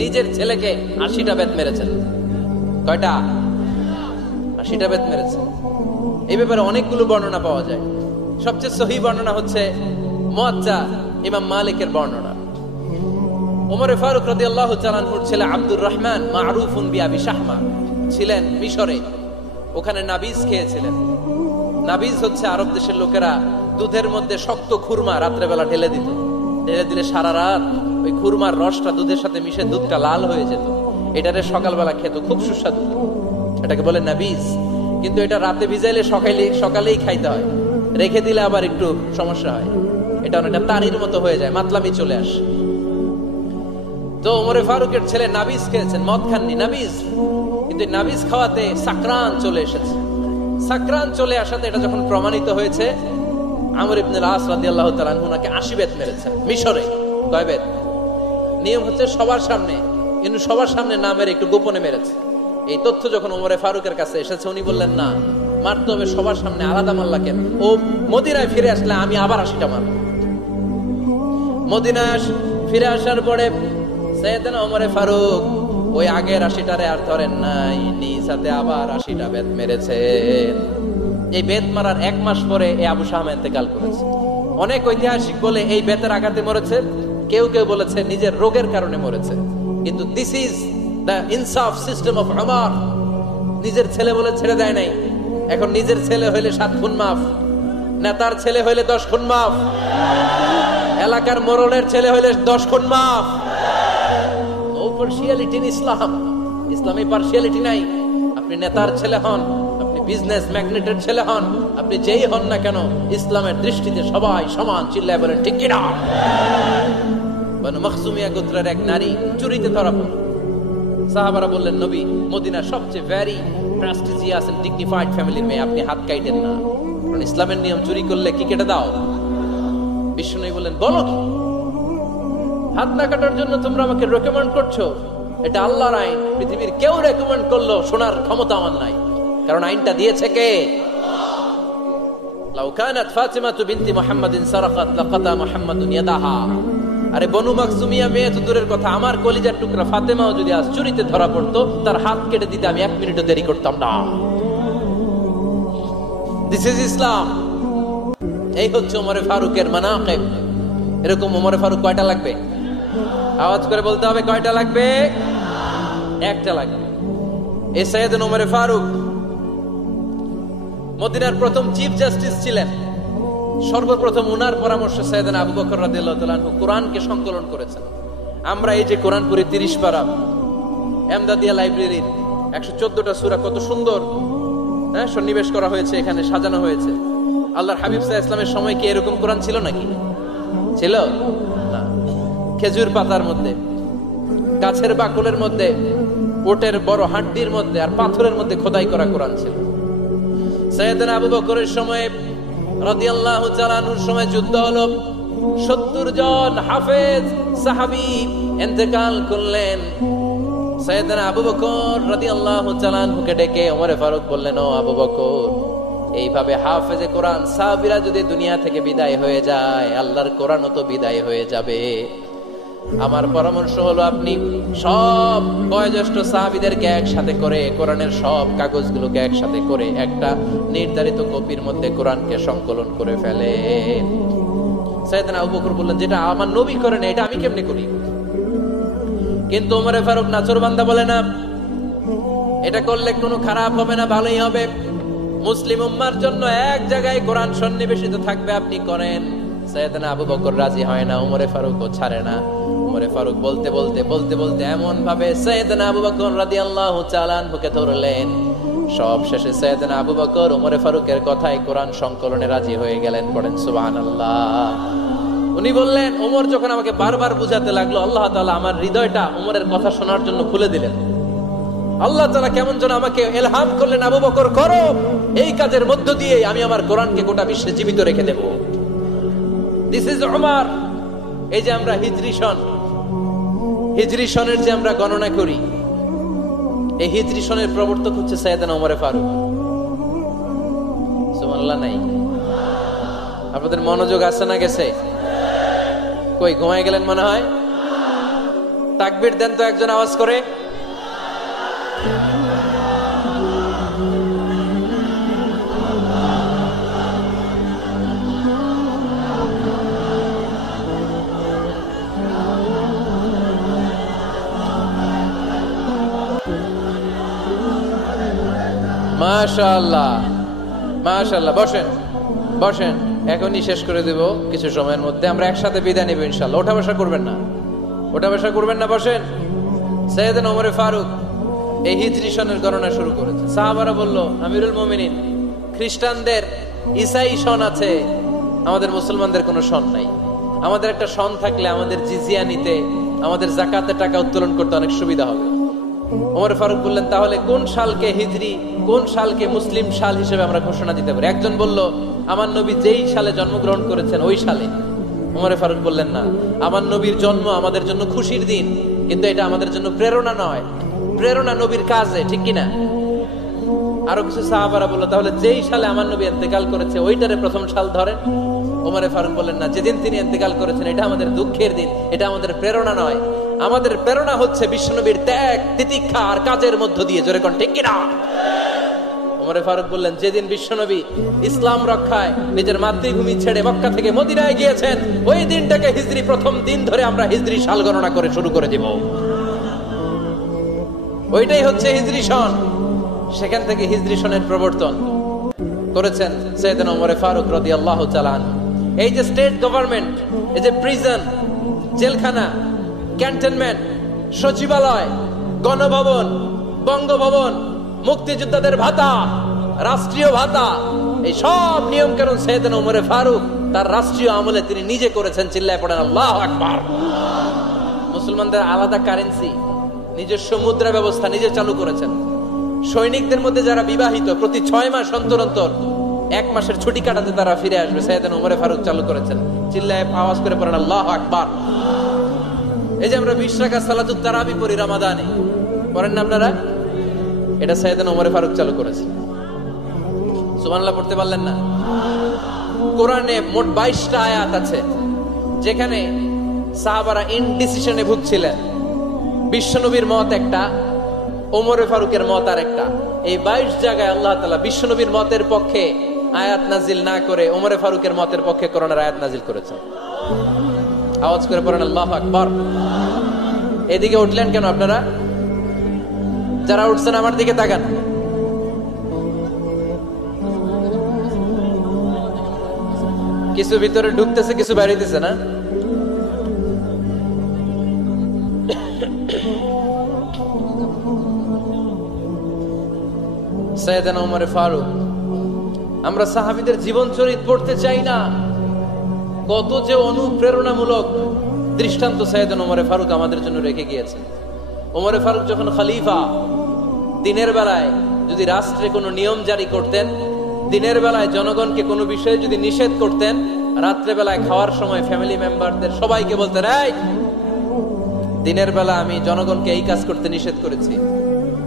নিজের ছেলেকে 80টা বেত মেরেছেন। কয়টা? 80টা বেত মেরেছেন। এই ব্যাপারে অনেকগুলো বর্ণনা পাওয়া যায়। সবচেয়ে সহিহ বর্ণনা হচ্ছে মুয়াত্তা ইমাম মালিকের বর্ণনা। ওমর ফারুক রাদিয়াল্লাহু তাআলা আনহুর ছেলে আব্দুর রহমান মারুফুন বিআবি শাহমা ছিলেন মিশরে। ওখানে নাবিজ খেয়েছিলেন। নাবিজ হচ্ছে আরব দেশের লোকেরা দুধের মধ্যে শক্ত খুরমা রাত্রেবেলা ঢেলে দিত। ঢেলে দিলে সারা রাত ওই খুরমার রসটা দুধের সাথে মিশে দুধটা লাল হয়ে যেত। এটারে সকালবেলা খেত, খুব সুস্বাদু। এটাকে বলে নাবিজ। কিন্তু এটা রাতে ভিজাইলে সকালেই খাইতে হয়, রেখে দিলে আবার একটু সমস্যা হয়। এটা অনেকটা তারির মতো হয়ে যায়, মাতলামি চলে আসে। তো ওমরে ফারুকের ছেলে নাবিজ খেয়েছেন, মদ খাননি, নাবিজ। কিন্তু নাবিজ খাওয়াতে সাকরান চলে এসেছে। সাকরান চলে আসাতে এটা যখন প্রমাণিত হয়েছে, আমর ইবনে আস রাদিয়াল্লাহু তাআলা আনহু ওনাকে 80 বেত মেরেছেন মিশরে। কয় বেত? নিয়ম হচ্ছে সবার সামনে, কিন্তু সবার সামনে না মেরে একটু গোপনে মেরেছে। এই তথ্য যখন ওমরে ফারুকের কাছে এসেছে, উনি বললেন না, মারতে হবে সবার সামনে, আলাদা মারলা কেন? ও মদিনায় ফিরে আসলে আমি আবার 80টা মারব। মদিনায় ফিরে আসার পরে সাইয়েদনা ওমরে ফারুক ওই আগের 80টারে আর ধরেন নাই, নিজ হাতে আবার 80টা বেত মেরেছেন। এই বেত মারার 1 মাস পরে এই আবু শাহমা ইন্তেকাল করেছে। অনেক ঐতিহাসিক বলে এই বেতের আঘাতে মরেছে, কেউ কেউ বলেছে নিজের রোগের কারণে মরেছে। কিন্তু দিস ইজ দ্য ইনসাফ সিস্টেম অফ উমর। নিজের ছেলে বলে ছেড়ে দেয় নাই। এখন নিজের ছেলে হইলে 7 খুন মাফ, নেতার ছেলে হইলে 10 খুন মাফ, এলাকার মোড়লের ছেলে হইলে 10 খুন মাফ। নো পার্সিয়ালিটি ইন ইসলাম। ইসলামে পার্সিয়ালিটি নাই। আপনি নেতার ছেলে হন, আপনি বিজনেস ম্যাগনেটের ছেলে হন, আপনি যেই হন না কেন, ইসলামের দৃষ্টিতে সবাই সমান। চিল্লায় বলেন ঠিক কিনা? বনু মখজুমিয়া গোত্রের এক নারী চুরিতে ধরা পড়ল। সাহাবারা বললেন, নবী, মদিনার সবচেয়ে ভেরি প্রেস্টিজিয়াস এন্ড ডিগনিফাইড ফ্যামিলির মেয়ে, আপনি হাত কাটেন না, কারণ ইসলামের নিয়ম চুরি করলে কি কেটে দাও? বিশ্বনবী বললেন, বলো কি? হাত না কাটার জন্য তোমরা আমাকে রেকমেন্ড করছো? এটা আল্লাহর আইন। পৃথিবীর কেউ রেকমেন্ড করলো শোনার ক্ষমতা আমার নাই, কারণ আইনটা দিয়েছে কে? লাউ কানাত ফাতিমাতু বিনতি মুহাম্মাদিন সারাকাত লাকাতা মুহাম্মাদুন ইয়াদাহা। আরে বনু মাখজুমিয়া মেয়ে তো দূরের কথা, আমার কলিজার টুকরা ফাতেমাও যদি আজ চুরিতে ধরা পড়তো, তার হাত কেটে দিতে আমি 1 মিনিটও দেরি করতাম না। দিস ইজ ইসলাম। এই হচ্ছে ওমরে ফারুকের মানাকিব। এরকম ওমরে ফারুক কয়টা লাগবে? আওয়াজ করে বলতে হবে, কয়টা লাগবে? একটা লাগবে। এই সাইয়েদনা ওমরে ফারুক মদিনার প্রথম চিফ জাস্টিস ছিলেন। সর্বপ্রথম উনার পরামর্শে সাইয়েদনা আবু বকর রাদিয়াল্লাহু তাআলা আনহু কোরআনকে সংকলন করেছেন। আমরা এই যে কোরআন পড়ি 30 পারা, এমদাদিয়া লাইব্রেরির 114টা সূরা, কত সুন্দর সন্নিবেশ করা হয়েছে, এখানে সাজানো হয়েছে। আল্লাহর হাবিব সাল্লাল্লাহু আলাইহি ওয়াসাল্লামের সময় কি এরকম কোরআন ছিল নাকি? ছিল না। খেজুর পাতার মধ্যে, গাছের বাকলের মধ্যে, ওটের বড় হাড্ডির মধ্যে আর পাথরের মধ্যে খোদাই করা কোরআন ছিল। সাইয়েদনা আবু বকরের সময় রাদিয়াল্লাহু তাআলা আনহুর সময় যুদ্ধ হলো। 70 জন হাফেজ সাহাবী ইন্তেকাল করলেন। সাইয়েদনা আবু বকর রাদিয়াল্লাহু তাআলা আনহুকে ডেকে ওমরে ফারুক বললেন, ও আবু বকর, এইভাবে হাফেজে কোরআন সাহাবীরা যদি দুনিয়া থেকে বিদায় হয়ে যায়, আল্লাহর কোরআনও তো বিদায় হয়ে যাবে। আমার পরামর্শ হলো আপনি সব বয়োজ্যেষ্ঠ সাহাবীদেরকে একসাথে করে কোরআনের সব কাগজগুলোকে একসাথে করে একটা নির্ধারিত কপির মধ্যে কোরআনকে সংকলন করে ফেলেন। সাইয়েদনা আবু বকর বললেন, যেটা আমার নবী করেন এটা আমি কেমনে করি? কিন্তু ওমরে ফারুক নাচরবান্দা বলে না, এটা করলে কোনো খারাপ হবে না, ভালোই হবে। মুসলিম উম্মার জন্য এক জায়গায় কোরআন সন্নিবেশিত থাকবে, আপনি করেন। সাইয়েদনা আবু বকর রাজি হয় না, ওমরে ফারুকও ছাড়ে না। ওমরে ফারুক বলতে বলতে বলতে বলতে এমন ভাবে সাইয়েদনা আবু বকর রাদিয়াল্লাহু তাআলা আনহুকে ধরলেন, সব শেষে সাইয়েদনা আবু বকর ওমরে ফারুকের কথায় কোরআন সংকলনে রাজি হয়ে গেলেন। পড়েন সুবহানাল্লাহ। উনি বললেন, ওমর যখন আমাকে বারবার বুঝাতে লাগলো, আল্লাহ তাআলা আমার হৃদয়টা ওমরের কথা শোনার জন্য খুলে দিলেন। আল্লাহ তাআলা কেমন যেন আমাকে ইলহাম করলেন, আবু বকর করো, এই কাজের মধ্য দিয়ে আমি আমার কোরআনকে গোটা বিশ্বে জীবিত রেখে দেব। This is Umar. এই যে আমরা হিজরি সনের যে আমরা গণনা করি, এই হিজরি সনের প্রবর্তক হচ্ছে সাইয়েদনা ওমরে ফারুক। সুবহানাল্লাহ নাই? আপনাদের মনোযোগ আছে না গেছে? কই ঘুমায় গেলেন মনে হয়? তাকবীর দেন তো একজন আওয়াজ করে। মাশাআল্লাহ মাশাআল্লাহ। বসেন বসেন, এখনই শেষ করে দেব কিছু সময়ের মধ্যে। আমরা একসাথে বিদায় নেব ইনশাআল্লাহ। ওঠা বসা করবেন না, ওঠা বসা করবেন না, বসেন। সাইয়েদনা ওমর ফারুক এই হিজরি সনের গণনা শুরু করেছে। সাহাবারা বলল, আমিরুল মুমিনিন, খ্রিস্টানদের ঈসাই সন আছে, আমাদের মুসলমানদের কোনো সন নাই। আমাদের একটা সন থাকলে আমাদের জিজিয়া নিতে, আমাদের যাকাতের টাকা উত্তোলন করতে অনেক সুবিধা হবে। ওমর ফারুক বললেন, তাহলে কোন সালকে হিজরি, কোন সালকে মুসলিম সাল হিসেবে আমরা ঘোষণা দিতে পারি? একজন বলল, আমার নবী যেই সালে জন্মগ্রহণ করেছেন ওই সালে। ওমর ফারুক বললেন, না, আমার নবীর জন্ম আমাদের জন্য খুশির দিন, কিন্তু এটা আমাদের জন্য প্রেরণা নয়। প্রেরণা নবীর কাজে, ঠিক কিনা? আরো কিছু সাহাবারা বলল, তাহলে যেই সালে আমার নবী ইন্তেকাল করেছে ওইটারে প্রথম সাল ধরেন। ওমর ফারুক বললেন, না, যেদিন তিনি ইন্তেকাল করেছেন এটা আমাদের দুঃখের দিন, এটা আমাদের প্রেরণা নয়। আমাদের প্রেরণা হচ্ছে বিশ্বনবীর ত্যাগ, তিতিক্ষা আর কাজের মধ্য দিয়ে। জোরে কোন ঠিক কিনা? ওমর ফারুক বললেন, যেদিন বিশ্বনবী ইসলাম রক্ষায় নিজের মাতৃভূমি ছেড়ে মক্কা থেকে মদিনায় গিয়েছেন, ওই দিনটাকে হিজরি প্রথম দিন ধরে আমরা হিজরি সাল গণনা করে শুরু করে দিব। ওইটাই হচ্ছে হিজরি সন। সেখান থেকে হিজরি সনের প্রবর্তন করেছেন সাইয়েদনা ওমর ফারুক রাদিয়াল্লাহু তাআলা আনহু। এই যে স্টেট গভর্নমেন্ট, এই যে প্রিজন, জেলখানা, ক্যান্টনমেন্ট, সচিবালয়, গণভবন, বঙ্গভবন, মুক্তিযোদ্ধাদের ভাতা, রাষ্ট্রীয় ভাতা, এই সব নিয়ম কানুন সাইয়েদনা ওমর ফারুক তার রাষ্ট্রীয় আমলে তিনি নিজে করেছেন। চিল্লায় পড়েন আল্লাহু আকবার। মুসলমানদের আলাদা কারেন্সি, নিজস্ব মুদ্রা ব্যবস্থা নিজে চালু করেছেন। সৈনিকদের মধ্যে যারা বিবাহিত, প্রতি 6 মাস অন্তর অন্তর 1 মাসের ছুটি কাটাতে তারা ফিরে আসবে, সাইয়েদনা ওমর ফারুক চালু করেছেন। চিল্লায় আওয়াজ করে পড়েন আল্লাহু আকবার। এই যে আমরা 20 রাকাত সালাতুত তারাবি পড়ি রমাদানে, পড়েন না আপনারা? এটা সাইয়েদনা ওমর ফারুক চালু করেছেন। সুবহানাল্লাহ পড়তে পারলেন না? কোরআনে মোট 22টা আয়াত আছে যেখানে সাহাবারা ইনডিসিশনে ভুগছিলেন। বিশ্বনবীর মত একটা, ওমর ফারুকের মত আর একটা। এই 22 জায়গায় আল্লাহ তাআলা বিশ্বনবীর মতের পক্ষে আয়াত নাজিল না করে ওমর ফারুকের মতের পক্ষে কোরআনের আয়াত নাজিল করেছেন। আওয়াজ করে পড়েন আল্লাহু আকবার। এদিকে উঠলেন কেন আপনারা? যারা উঠছেন আমার দিকে তাকান। কিছু ভিতরে ঢুকতেছে, কিছু বাইরেতেছে না? সাইয়েদনা ওমর ফারুক, আমরা সাহাবীদের জীবন চরিত পড়তে চাই না, কত যে অনুপ্রেরণামূলক দৃষ্টান্ত সাইয়েদনা ওমর ফারুক আমাদের জন্য রেখে গিয়েছেন। ওমর ফারুক যখন খলিফা, দিনের বেলায় যদি রাষ্ট্রে কোনো নিয়ম জারি করতেন, দিনের বেলায় জনগণকে কোনো বিষয়ে যদি নিষেধ করতেন, রাত্রে বেলায় খাওয়ার সময় ফ্যামিলি মেম্বারদের সবাইকে বলতেন, এই দিনের বেলা আমি জনগণকে এই কাজ করতে নিষেধ করেছি,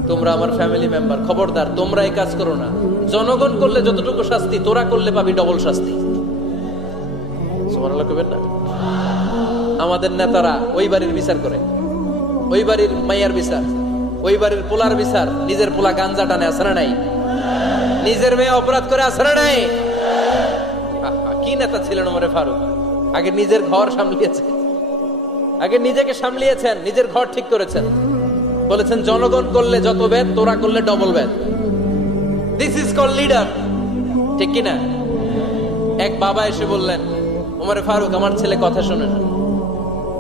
তোমরা আমার ফ্যামিলি মেম্বার, খবরদার তোমরা এই কাজ করো না। জনগণ করলে যতটুকু শাস্তি, তোরা করলে পাবি ডবল শাস্তি। সুবহানাল্লাহ কইবেন না? আমাদের নেতারা ওই বাড়ির বিচার করে, ওই বাড়ির মাইয়ার বিচার, ওই বাড়ির পোলার বিচার, নিজের পোলা গাঞ্জা টানে আসরে নাই, নিজের মেয়ে অপরাধ করে আসরে নাই। কি নেতা ছিলেন ওমর ফারুক! আগে নিজের ঘর সামলিয়েছেন, আগে নিজেকে সামলিয়েছেন, নিজের ঘর ঠিক করেছেন। বলেছেন জনগণ করলে যত বেদ, তোরা করলে double Veda. This is call leader, ঠিক কিনা? এক বাবা এসে বললেন, ওমর ফারুক আমার ছেলে কথা শোনে না,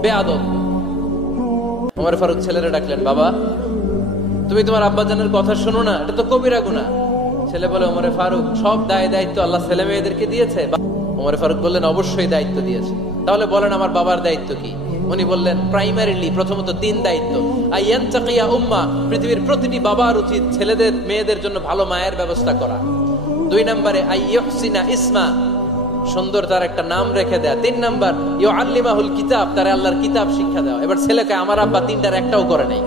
বেয়াদব। ওমর ফারুক ছেলেরা ডাকলেন, বাবা তুমি তোমার আব্বাজানের কথা শোনো না, এটা তো কবিরা গুনাহ। ছেলে বলে, ওমর ফারুক সব দায় দায়িত্ব আল্লাহ ছেলে মেয়েদেরকে দিয়েছে। ওমর ফারুক বললেন, অবশ্যই দায়িত্ব দিয়েছে। তাহলে বলেন আমার বাবার দায়িত্ব কি? উনি বললেন, প্রাইমারিলি প্রথমত 3 দায়িত্ব। আইয়ানতাকিয়া উম্মাহ, পৃথিবীর প্রতিটি বাবার উচিত ছেলেদের মেয়েদের জন্য ভালো মায়ের ব্যবস্থা করা। 2 নম্বরে আইয়ুহসিনা ইসমা, সুন্দর তার একটা নাম রেখে দেয়া। 3 নাম্বার ইউআল্লিমাহুল কিতাব, তার আল্লাহর কিতাব শিক্ষা দেওয়া। এবার ছেলেকে আমার আব্বা 3টার একটাও করে নাই।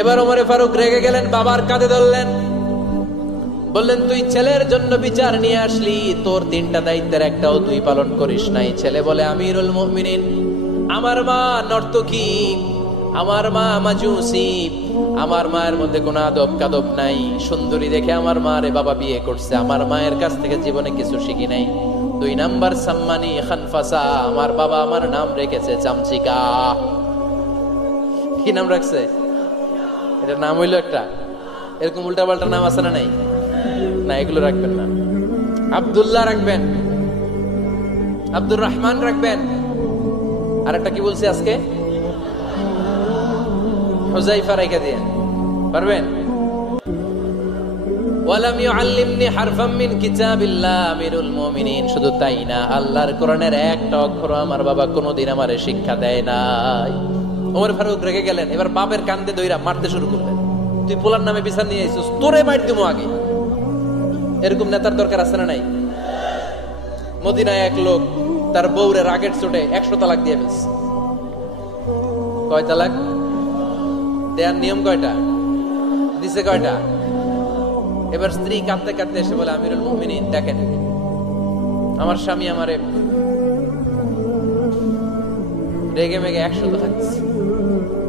এবার ওমর ফারুক রেগে গেলেন, বাবার কাঁধে ধরলেন, বললেন তুই ছেলের জন্য বিচার নিয়ে আসলি, তোর 3টা দায়িত্বের একটাও তুই পালন করিস নাই। ছেলে বলে, আমিরুল মুমিনিন আমার মা নর্তকী, আমার মা মাজুসি, আমার মায়ের মধ্যে কোনো আদব কাদব নাই, সুন্দরী দেখে আমার মারে বাবা বিয়ে করছে, আমার মায়ের কাছ থেকে জীবনে কিছু শিখি নাই। 2 নাম্বার সাম্মানি খানফাসা, আমার বাবা আমার নাম রেখেছে চামচিকা। কি নাম রাখছে? এটা নাম হইলো একটা, এরকম উল্টা পাল্টা নাম আছে না? নাই না, এগুলো রাখবেন না। আব্দুল্লাহ রাখবেন, আব্দুর রহমান রাখবেন। আর একটা কি বলছি আজকে? হুযায়ফা রাইখা দিয়ে পারবেন? ওয়ালাম ইউআল্লিমনি হারফাম মিন কিতাবিল্লাহ আমিরুল মুমিনিন। শুধু তাই না, আল্লাহর কোরআনের একটা অক্ষর আমার বাবা কোনোদিন আমারে শিক্ষা দেয় নাই। ওমর ফারুক রেগে গেলেন, এবার বাপের কান্দে দইরা মারতে শুরু করলেন। তুই পোলার নামে বিচার নিয়ে আইছিস, তোরে মার দিমু আগে। এরকম নেতার দরকার আছে না নাই? মদিনায় এক লোক তার বউরে রাগের চোটে 100 তালাক দিয়ে ফেলছে। কয় তালাক দেয়ার নিয়ম? কয়টা দিছে? কয়টা? এবার স্ত্রী কাঁদতে কাঁদতে এসে বলে, আমিরুল মুমিনিন দেখেন, আমার স্বামী আমারে রেগে মেগে 100 তালাক দিচ্ছে।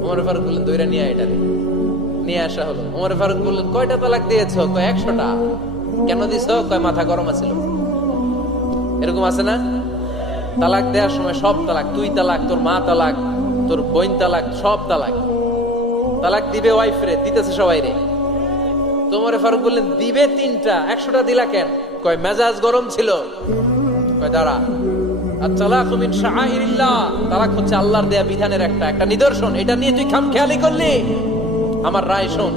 ওমর ফারুক বললেন, দইরা নিয়ে এটা নিয়ে আসা হলো। ওমর ফারুক বললেন, কয়টা তালাক দিয়েছো? কয় 100টা। কেন দিছো? কয় মাথা গরম আছিল। এরকম আছে না? তালাক দেওয়ার সময় সব তালাক, তুই তালাক, তোর মা তালাক, তোর বোন তালাক, সব তালাক। তালাক দিবে ওয়াইফ রে, দিতেছে সবাই রে। তোমার ফারুক বললেন, দিবে 3টা, 100টা দিলা কেন? কয় মেজাজ গরম ছিল। কয় দাঁড়া, আত-তালাকু মিন শাআইরিল্লাহ, তালাক হচ্ছে আল্লাহর দেয়া বিধানের একটা নিদর্শন। এটা নিয়ে তুই খামখেয়ালি করলি? আমার রায় শোন,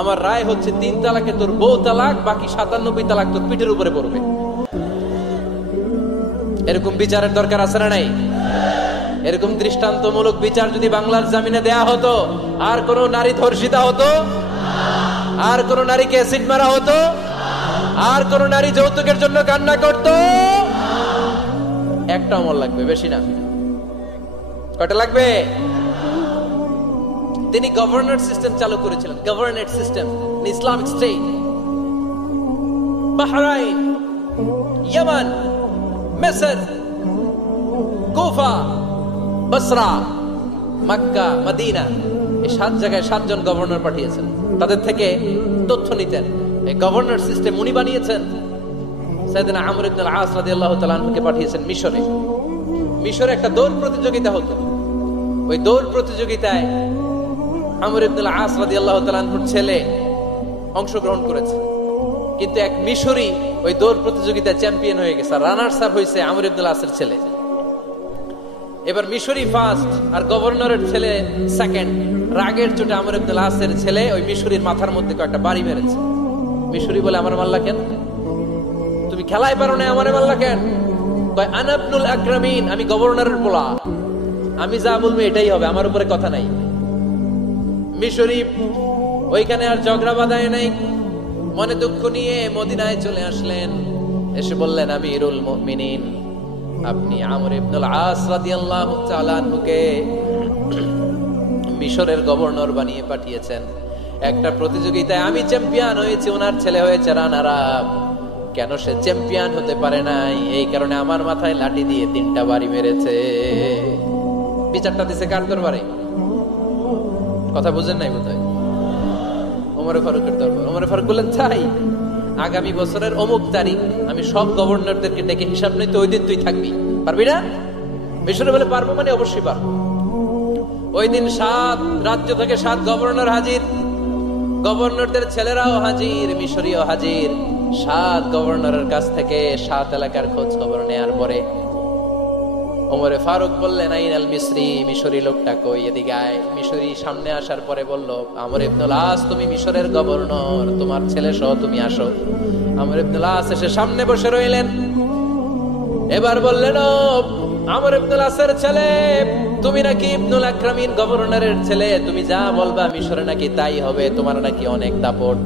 আমার রায় হচ্ছে 3 তালাকে তোর বউ তালাক, বাকি 97 তালাক তোর পিঠের উপরে পড়বে। এরকম বিচারের দরকার আছে না নাই? এরকম দৃষ্টান্তমূলক বিচার যদি বাংলার জমিনে দেয়া হতো, আর কোন নারী ধর্ষিতা হতো? আর কোন নারীকে অ্যাসিড মারা হতো? আর কোন নারী যৌতুকের জন্য কান্না করত? একটা অমর লাগবে, বেশি না। কয়টা লাগবে? তিনি গভর্নর সিস্টেম চালু করেছিলেন, governor system, Islamic state. Bahrain, Yemen, মিসর, কুফা, বসরা, মক্কা, মদিনা, এই 7 জায়গায় 7 জন গভর্নর পাঠিয়েছেন। তাদের থেকে তথ্য নিতেন। এই গভর্নর সিস্টেম উনি বানিয়েছেন। সাইয়েদনা আমর ইবনে আল-আস রাদিয়াল্লাহু তাআলা আনহুকে পাঠিয়েছেন মিশরে। মিশরে একটা দৌড় প্রতিযোগিতা হতো। ওই দৌড় প্রতিযোগিতায় আমর ইবনে আল-আস রাদিয়াল্লাহু তাআলা আনহুর ছেলে অংশগ্রহণ করেছে, কিন্তু এক মিশরি ওই দৌড় প্রতিযোগিতায় চ্যাম্পিয়ন হয়ে গেছে। রানার্স আপ হয়েছে আমর ইবনে আল-আসের ছেলে। এবার মিশরি ফার্স্ট আর গভর্নরের ছেলে সেকেন্ড। রাগের চোটে আমর ইবনে আল-আসের ছেলে ওই মিশরির মাথার মধ্যে কয়েকটা বাড়ি মেরেছে। মিশরি বলে, আমার মারলা কেন? তুমি খেলায় পারো না, আমারে মারলা কেন? কয়, আনা ইবনুল আকরামিন, আমি গভর্নরের পোলা, আমি যা বলবো এটাই হবে, আমার উপরে কথা নাই। মিশরি ওইখানে আর ঝগড়া বাঁধায় নাই, মনে দুঃখ নিয়ে মদিনায় চলে আসলেন। এসে বললেন, আমিরুল মুমিনিন, আপনি আমর ইবনে আল-আস রাদিয়াল্লাহু তাআলা আনহুকে মিশরের গভর্নর বানিয়ে পাঠিয়েছেন। একটা প্রতিযোগিতায় আমি চ্যাম্পিয়ন হয়েছি, ওনার ছেলে হয়েছে রানার আপ। কেন সে চ্যাম্পিয়ন হতে পারে নাই? এই কারণে আমার মাথায় লাঠি দিয়ে 3টা বাড়ি মেরেছে। বিচারটা দিছে কার দরবারে? কথা বুঝেন নাই বোধহয়? ওমর ফারুকের দরবার। ওমর ফারুক বললেন, তাই আগামী বছরের অমুক তারিখ আমি সব গভর্নরদেরকে ডেকে হিসাব নিতে, ওই দিন তুই থাকবি, পারবি না? মিশরে বলে, পারবো মানে অবশ্যই পারবো। ওই দিন 7 রাজ্য থেকে 7 গভর্নর হাজির, গভর্নরদের ছেলেরাও হাজির, মিশরীয় হাজির। 7 গভর্নরের কাছ থেকে 7 এলাকার খোঁজ খবর নেয়ার পরে ওমরে ফারুক বললেন, আইনাল মিসরি, মিশরি লোকটা কই, এদিকে আয়। মিশরি সামনে আসার পরে বলল, আমর ইবনে আল-আস, তুমি মিশরের গভর্নর, তোমার ছেলে সহ তুমি আসো। আমর ইবনে আল-আস এসে সামনে বসে রইলেন। এবার বললেন, ও আমর ইবনে আল-আসের ছেলে, তুমি নাকি ইবনুল আকরামিন গভর্নরের ছেলে, তুমি যা বলবা মিশরে নাকি তাই হবে, তোমার নাকি অনেক দাপট।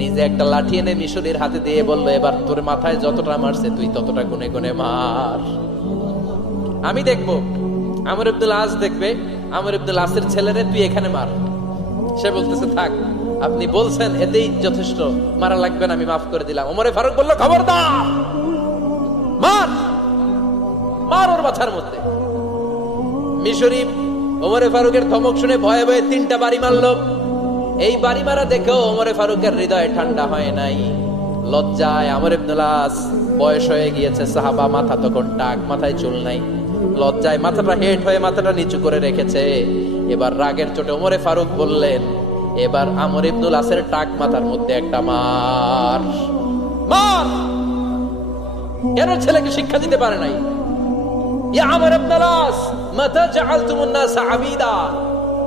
নিজে একটা লাঠি এনে মিশরীর হাতে দিয়ে বলল, এবার তোর মাথায় যতটা মারছে তুই ততটা গুনে গুনে মার, আমি দেখবো। আমর ইবনে আল-আস দেখবে, আমর ইবনে আল-আসের ছেলেরে তুই এখানে মার। সে বলতেছে, থাক, আপনি বলছেন এতেই যথেষ্ট, মারা লাগবে না, আমি মাফ করে দিলাম। ওমরে ফারুক বলল, খবরদার, মার, মার ওর মাথার মধ্যে। মিশরি ওমরে ফারুকের ধমক শুনে ভয়ে ভয়ে 3টা বাড়ি মারলো। এই বাড়ি মারা দেখেও ওমরে ফারুকের হৃদয় ঠান্ডা হয় নাই। লজ্জায় আমর ইবনুল আস, বয়স হয়ে গিয়েছে সাহাবা, মাথা তখন টাক, মাথায় চুল নাই, লজ্জায় মাথাটা হেট হয়ে মাথাটা নিচু করে রেখেছে। এবার রাগের চোটে ওমরে ফারুক বললেন, এবার আমর ইবনুল আসের টাক মাথার মধ্যে একটা মার মার। কেন ছেলেকে শিক্ষা দিতে পারে নাই? ইয়া আমর ইবনুল আস, মাতা জাআলতুমুন নাস আবিদা,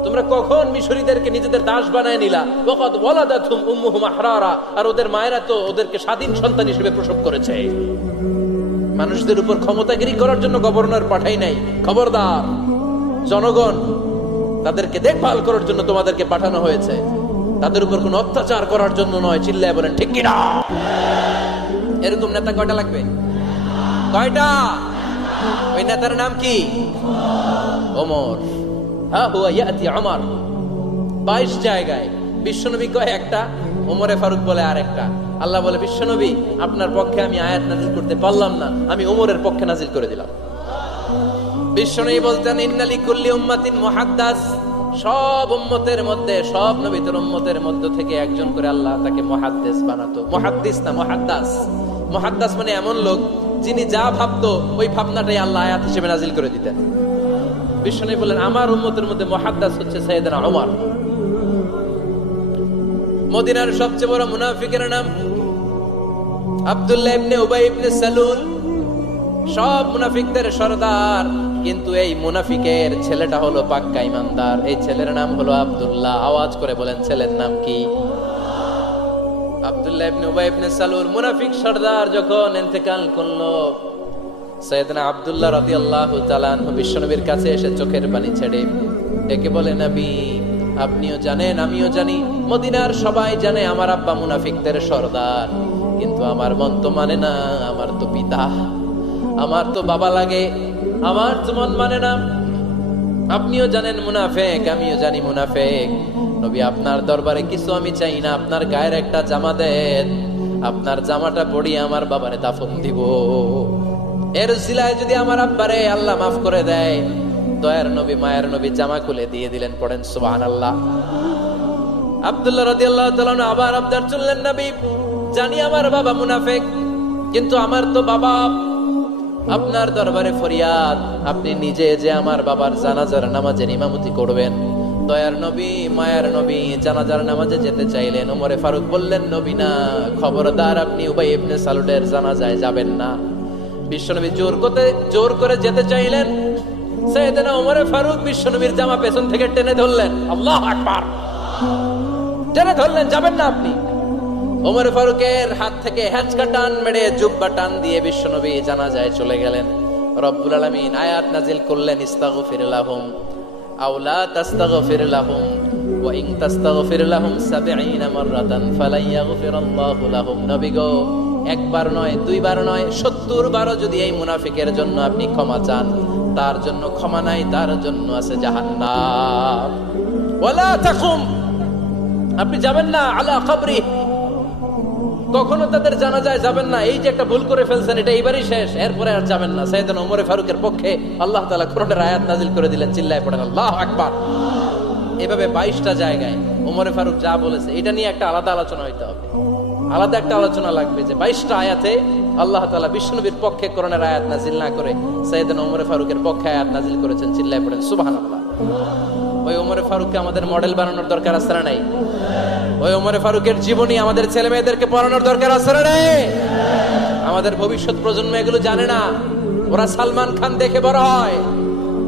তোমরা কখন মিশরীদেরকে নিজেদের দাস বানায় নিলা? ওয়াকাদ ওয়ালাদাতুম উম্মুহুম আহরারা, আর ওদের মায়েরা তো ওদেরকে স্বাধীন সন্তান হিসেবে প্রসব করেছে। মানুষদের উপর ক্ষমতাগিরি করার জন্য গভর্নর পাঠাই নাই। খবরদার, জনগণ তাদেরকে দেখভাল করার জন্য তোমাদেরকে পাঠানো হয়েছে, তাদের উপর কোনো অত্যাচার করার জন্য নয়। চিল্লায় বলেন ঠিক কিনা? এরকম নেতা কয়টা লাগবে? কয়টা? ওই নেতার নাম কি? ওমর। হ্যাঁ, হুয়া ইয়াতি ওমর। 22 জায়গায় বিশ্বনবী কয় একটা, ওমরে ফারুক বলে আরেকটা। আল্লাহ বলে, বিশ্বনবী আপনার পক্ষে আমি আয়াত নাজিল করতে পারলাম না, আমি ওমরের পক্ষে নাজিল করে দিলাম। বিশ্বনবী বলতেন, ইন্না লিকুল্লি উম্মাতিন মুহাদ্দাস, সব উম্মতের মধ্যে, সব নবীদের উম্মতের মধ্য থেকে একজন করে আল্লাহ তাকে মুহাদ্দিস বানাতো। মুহাদ্দিস না মুহাদ্দাস। মুহাদ্দাস মানে এমন লোক যিনি যা ভাবতো ওই ভাবনাটাই আল্লাহ আয়াত হিসেবে নাজিল করে দিতেন। বিশ্বনবী বলেন, আমার উম্মতের মধ্যে মুহাদ্দাস হচ্ছে সাইয়েদনা ওমর। মদিনার সবচেয়ে বড় মুনাফিকের নাম আব্দুল্লাহ ইবনে উবাই ইবনে সালুল, সব মুনাফিকদের সরদার। কিন্তু এই মুনাফিকের ছেলেটা হলো পাক্কা ইমানদার। এই ছেলের নাম হলো আব্দুল্লাহ। আওয়াজ করে বলেন, ছেলের নাম কি? আব্দুল্লাহ ইবনে উবাই ইবনে সালুল, মুনাফিক সরদার যখন ইন্তেকাল করলো, সাইয়েদনা আব্দুল্লাহ রাদিয়াল্লাহু তাআলা আনহু বিশ্বনবীর কাছে এসে চোখের পানি ছেড়ে ডেকে বলে, নবী আপনিও জানেন, আমিও জানি, মদিনার সবাই জানে আমার আব্বা মুনাফিকদের সরদার, কিন্তু আমার মন তো মানে না, আমার তো পিতা, আমার তো বাবা লাগে, আমার তো মন মানে না। আপনিও জানেন মুনাফিক, আমিও জানি মুনাফিক। নবী আপনার দরবারে কিছু আমি চাই না, আপনার গায়ের একটা জামা দেন, আপনার জামাটা পরিয়ে আমার বাবারে দাফন দিব। এর উসিলায় যদি আমার আব্বারে আল্লাহ মাফ করে দেয়, দয়ার নবী মায়ের নবী জামা খুলে দিয়ে দিলেন। পড়েন সুবহানাল্লাহ। আব্দুল্লাহ রাদিয়াল্লাহু তাআলা আবার আবদার চললেন, নবী জানি আমার বাবা মুনাফিক, কিন্তু আমার তো বাবা, আপনার দরবারে ফরিয়াদ, আপনি নিজে যে আমার বাবার জানাজার নামাজের ইমামতি করবেন। দয়ার নবী মায়ের নবী জানাজার নামাজে যেতে চাইলেন। ওমরে ফারুক বললেন, নবী না, খবরদার, আপনি উবাই ইবনে সালুলের জানাজায় যাবেন না। বিশ্বনবী জোর করে যেতে চাইলেন। সাইয়েদনা ওমরে ফারুক বিশ্বনবীর জামা পেছন থেকে টেনে ধরলেন। আল্লাহু আকবার। টেনে ধরলেন, যাবেন না আপনি। ওমর ফারুকের হাত থেকে হ্যাচকা টান মেরে জুব্বা টান দিয়ে বিশ্বনবী জানাজায় চলে গেলেন। রব্বুল আলামিন আয়াত নাজিল করলেন, ইস্তাগফির লাহুম আও লা তাস্তাগফির লাহুম ওয়া ইন তাস্তাগফির লাহুম 70 মাররাতান ফালাই ইয়াগফিরাল্লাহু লাহুম। নবী গো, একবার নয়, দুইবার নয়, 70 বারও যদি এই মুনাফিকের জন্য আপনি ক্ষমা চান, তার জন্য ক্ষমা নাই, তার জন্য আছে জাহান্নাম। ওয়ালা তাকুম, আপনি যাবেন না আলা কবরি, কখনো তাদের জানাজায় যাবেন না। এই যে একটা ভুল করে ফেলছেন, এটা এইবারই শেষ, এরপরে আর যাবেন না। সাইয়েদনা ওমর ফারুকের পক্ষে আল্লাহ তাআলা কোরআনের আয়াত নাজিল করে দিলেন। চিল্লায় পড়েন আল্লাহু আকবার। এভাবে 22টা জায়গায় ওমর ফারুক যা বলেছে, এটা নিয়ে একটা আলাদা আলোচনা হইতে হবে, আলাদা একটা আলোচনা লাগবে যে 22টা আয়াতে আল্লাহ তাআলা বিশ্বনবীর পক্ষে কোরআনের আয়াত নাজিল না করে সাইয়েদনা ওমর ফারুকের পক্ষে আয়াত নাজিল করেছেন। চিল্লায় পড়েন সুবহানাল্লাহ। ওই ওমর ফারুককে আমাদের মডেল বানানোর দরকার আছে না নাই? ওই ওমর ফারুকের জীবনী আমাদের ছেলে মেয়েদেরকে পড়ানোর দরকার আছে না নাই? আমাদের ভবিষ্যৎ প্রজন্ম এগুলো জানে না। ওরা সালমান খান দেখে বড় হয়,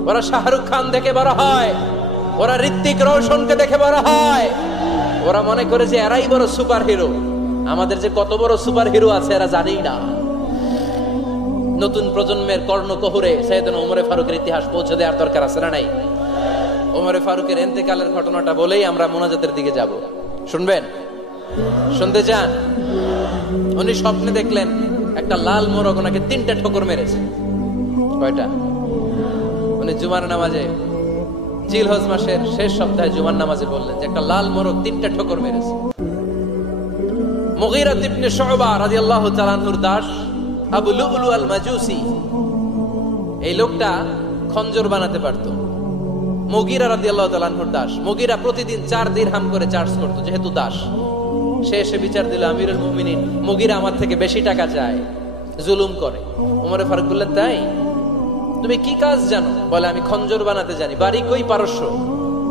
ওরা শাহরুখ খান দেখে বড় হয়, ওরা ঋত্বিক রোশনকে দেখে বড় হয়। ওরা মনে করে যে এরাই বড় সুপার হিরো। আমাদের যে কত বড় সুপার হিরো আছে এরা জানেই না। নতুন প্রজন্মের কর্ণকহুরে সাইয়েদনা ওমর ফারুকের ইতিহাস পৌঁছে দেওয়ার দরকার আছে না নাই? ওমর ফারুকের ইন্তেকালের ঘটনাটা বলেই আমরা মোনাজাতের দিকে যাব। শুনবেন? শুনতে চান? উনি স্বপ্নে দেখলেন একটা লাল মোরগ ওনাকে 3টা ঠোকর মেরেছে। কয়টা? উনি জুমার নামাজে, জিলহজ মাসের শেষ সপ্তাহে জুমার নামাজে বললেন যে একটা লাল মোরগ 3টা ঠোকর মেরেছে। মুগীরা ইবনে শুবা রাদিয়াল্লাহু তাআলা আনহুর দাস আবু লুলু আল মাজুসি, এই লোকটা খঞ্জর বানাতে পারত। মুগীরা রাদিয়াল্লাহু তাআলা আনহুর দাস। মুগীরা প্রতিদিন 4 দিরহাম করে চার্জ করত, যেহেতু দাস। সে এসে বিচার দিল, আমিরুল মুমিনিন, মুগীরা আমার থেকে বেশি টাকা চায়, জুলুম করে। ওমরে ফারুক বললেন, তাই? তুমি কি কাজ জানো? বলে, আমি খঞ্জর বানাতে জানি। বাড়ি কই? পারস্য।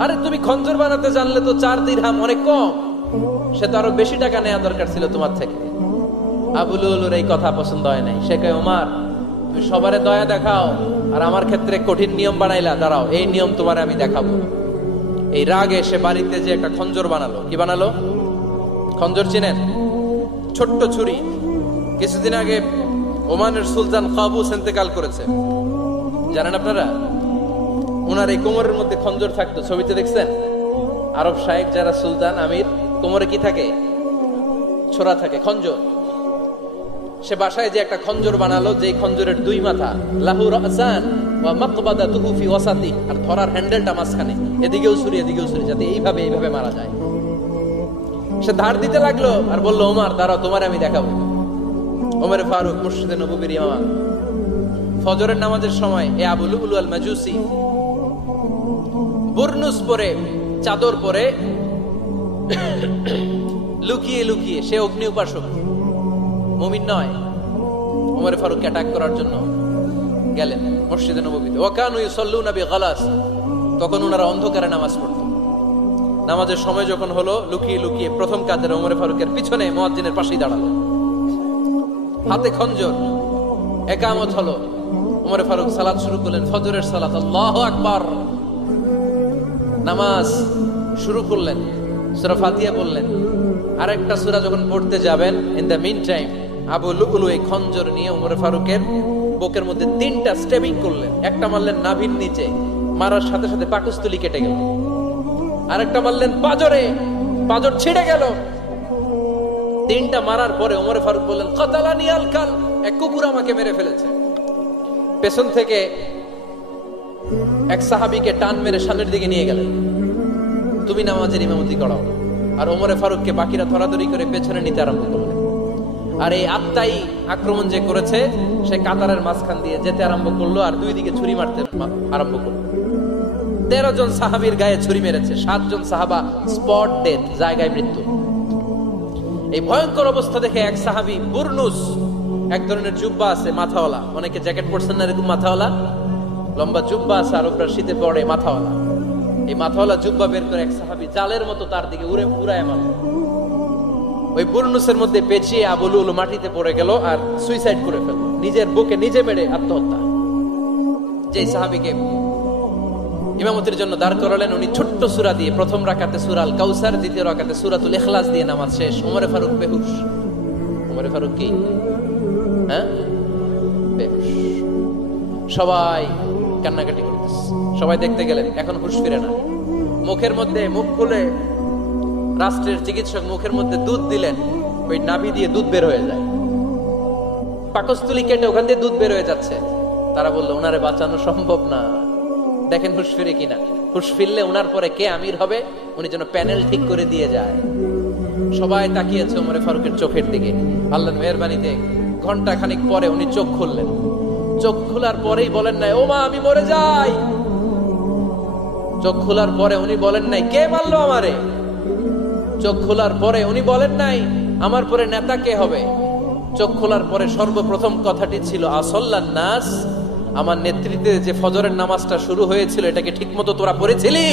আরে তুমি খঞ্জর বানাতে জানলে তো 4 দিরহাম অনেক কম, সে তো আরো বেশি টাকা নেওয়া দরকার ছিল তোমার থেকে। আবু লুলুর এই কথা পছন্দ হয় নাই। সে কয়, ওমর তুমি সবারে দয়া দেখাও, আর আমার ক্ষেত্রে কঠিন নিয়ম বানাইলা, দাঁড়াও এই নিয়ম তোমারে আমি দেখাবো। এই রাগে সে বাড়িতে যে একটা খঞ্জর বানালো। কি বানালো? খঞ্জর চিনেন? ছোট্ট ছুরি। কিছুদিন আগে ওমানের সুলতান কাবুস ইন্তেকাল করেছে, জানেন আপনারা? ওনার এই কোমরের মধ্যে খঞ্জর থাকতো, ছবিতে দেখছেন? আরব শায়েখ যারা সুলতান, আমির, কোমরে কি থাকে? ছোরা থাকে, খঞ্জর। সে বাসায় যে একটা খঞ্জর বানালো, যে খঞ্জরের 2 মাথা, লাহু রাসান ওয়া মাকবাদাতুহু ফি ওয়াসাতি, আর ধরার হ্যান্ডেলটা মাঝখানে, এদিকেও ছুরি এদিকেও ছুরি, যাতে এইভাবে মারা যায়। সে ধার দিতে লাগলো আর বলল, ওমর দাঁড়াও, তোমার আমি দেখাবো। ওমরে ফারুক মসজিদে নববীর ইমাম, ফজরের নামাজের সময় এ আবু লুলু আল মাজুসি বুরনুস পরে, চাদর পরে, লুকিয়ে লুকিয়ে, সে অগ্নি উপাসক, মুমিন নয়। ওমরে ফারুককে অ্যাটাক করার জন্য গেলেন মসজিদে নববীতে। ওয়াকানু ইউসাল্লুনা বিগালাস, তখন ওনারা অন্ধকারে নামাজ পড়তেন। নামাজের সময় যখন হলো, লুকিয়ে লুকিয়ে প্রথম কাতারে ওমরে ফারুকের পিছনে মুয়াজ্জিনের পাশেই দাঁড়ালো, হাতে খঞ্জর। ইকামত হলো, ওমরে ফারুক সালাত শুরু করলেন, ফজরের সালাত, আল্লাহু আকবার। নামাজ শুরু করলেন, সূরা ফাতিহা বললেন। আরেকটা সূরা যখন পড়তে যাবেন, in the meantime Abu Lulu এই খঞ্জর নিয়ে ওমরে ফারুকের বুকের মধ্যে 3টা স্টেবিং করলেন। একটা মারলেন নাভির নিচে, মারার সাথে সাথে পাকস্থলী কেটে গেল। আরেকটা মারলেন পাজরে, পাজর ছিঁড়ে গেল। 3টা মারার পরে ওমরে ফারুক বললেন, কাতালানি আল কাল, এক কুকুর আমাকে মেরে ফেলেছে। পেছন থেকে এক সাহাবীকে টান মেরে সামনের দিকে নিয়ে গেলেন, তুমি নামাজের ইমামতি করো। আর ওমরে ফারুককে বাকিরা ধরাধরি করে পেছনে নিতে আরম্ভ করলেন। আর এই আত্মাই আক্রমণ যে করেছে, সে কাতারের মাঝখান দিয়ে যেতে আরম্ভ করলো, আর 2 দিকে ছুরি মারতে আরম্ভ করলো। 13 জন সাহাবীর গায়ে ছুরি মেরেছে, 7 জন সাহাবা স্পট ডেথ, জায়গায় মৃত্যু। এই ভয়ঙ্কর অবস্থা দেখে এক সাহাবী বুরনুস, এক ধরনের জুব্বা আছে মাথাওয়ালা, অনেকে জ্যাকেট পরছেন না এরকম মাথাওয়ালা, লম্বা জুব্বা আছে, আরবরা শীতে পরে মাথাওয়ালা। এই মাথাওয়ালা জুব্বা বের করে এক সাহাবী জালের মতো তার দিকে উড়ায় মারল। ওই বুরনুসের মধ্যে পেঁচিয়ে আবু লুলু মাটিতে পড়ে গেল আর সুইসাইড করে ফেলল, নিজের বুকে নিজে মেরে আত্মহত্যা। যেই সাহাবীকে ইমামতির জন্য দাঁড় করালেন, উনি ছোট্ট সূরা দিয়ে প্রথম রাকাতে সূরা আল কাউসার, দ্বিতীয় রাকাতে সূরাতুল ইখলাস দিয়ে নামাজ শেষ। ওমরে ফারুক বেহুশ। ওমরে ফারুক কি বেহুশ। সবাই কান্নাকাটি করতেছে, সবাই দেখতে গেলেন, এখন হুঁশ ফিরে না। মুখের মধ্যে, মুখ খুলে রাষ্ট্রের চিকিৎসক মুখের মধ্যে দুধ দিলেন, ওই নাভি দিয়ে দুধ বের হয়ে যায়, পাকস্থলী কেটে ওখান দিয়ে দুধ বের হয়ে যাচ্ছে। তারা বললো, ওনারে বাঁচানো সম্ভব না, দেখেন হুঁশ ফিরে কিনা। হুঁশ ফিরলে ওনার পরে কে আমির হবে, উনি যেন প্যানেল ঠিক করে দিয়ে যায়। সবাই তাকিয়েছে ওমরে ফারুকের চোখের দিকে। আল্লাহর মেহেরবানিতে ঘন্টা খানিক পরে উনি চোখ খুললেন। চোখ খোলার পরেই বলেন নাই, ও মা আমি মরে যাই। চোখ খোলার পরে উনি বলেন নাই, কে মারলো আমারে। চোখ খোলার পরে উনি বলেন নাই, আমার পরে নেতা কে হবে। চোখ খোলার পরে সর্বপ্রথম কথাটি ছিল, আসল্লান নাস, আমার নেতৃত্বে যে ফজরের নামাজটা শুরু হয়েছিল, এটাকে ঠিক মতো তোরা পড়েছিলি?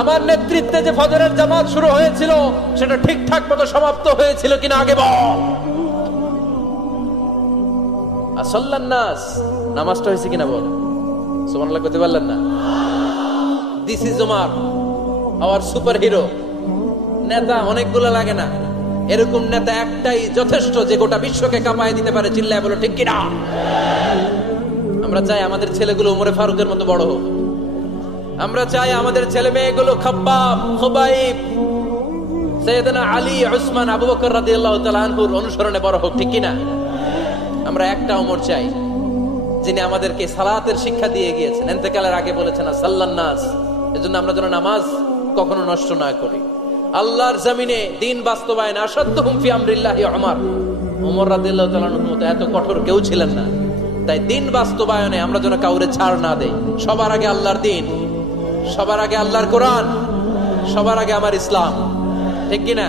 আমার নেতৃত্বে যে ফজরের জামাত শুরু হয়েছিল, সেটা ঠিকঠাক মতো সমাপ্ত হয়েছিল কিনা আগে বল। আসল্লান নাস, নামাজটা হয়েছে কিনা বল। সুবহানাল্লাহ করতে পারলেন না? This is Omar, hour super hero. নেতা অনেকগুলো লাগে না, এরকম নেতা একটাই যথেষ্ট, যে গোটা বিশ্বকে কাঁপায় দিতে পারে। চিল্লায় বলো ঠিক কিনা? আমরা চাই আমাদের ছেলেগুলো ওমরে ফারুকের মতো বড় হোক। আমরা চাই আমাদের ছেলে মেয়েগুলো খাব্বাব, খুবাইব, সাইয়েদনা আলী, উসমান, আবু বকর রাদিয়াল্লাহু তাআলা আনহুর অনুসরণে বড় হোক, ঠিক কিনা? আমরা একটা ওমর চাই, যিনি আমাদেরকে সালাতের শিক্ষা দিয়ে গিয়েছেন, ইন্তেকালের আগে বলেছেন সাল্লান নাস। এজন্য আমরা যেন নামাজ কখনো নষ্ট না করি। আল্লাহর জমিনে দ্বীন বাস্তবায়ন আসাদ্দুহুম ফি আমরিল্লাহি ওমর। ওমর রাদিয়াল্লাহু তাআলা আনহুর মতো এত কঠোর কেউ ছিলেন না। তাই দিন বাস্তবায়নে আমরা যেন কাউরে ছাড় না দেই। সবার আগে আল্লাহর দিন, সবার আগে আল্লাহর কোরআন, সবার আগে আমার ইসলাম, ঠিক কিনা?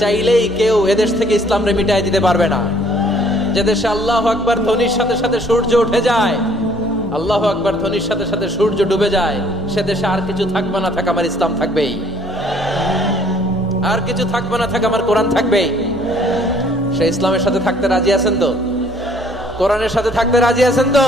চাইলেই কেউ এদেশ থেকে ইসলামরে মিটাই দিতে পারবে না। যে দেশে আল্লাহু আকবার ধ্বনির সাথে সাথে সূর্য উঠে যায়, আল্লাহু আকবার ধ্বনির সাথে সাথে সূর্য ডুবে যায়, সে দেশে আর কিছু থাকবে না থাক আমার ইসলাম থাকবেই, আর কিছু থাকবে না থাক আমার কোরআন থাকবেই। সে ইসলামের সাথে থাকতে রাজি আছেন তো? কোরআনের সাথে থাকতে রাজি আছেন তো?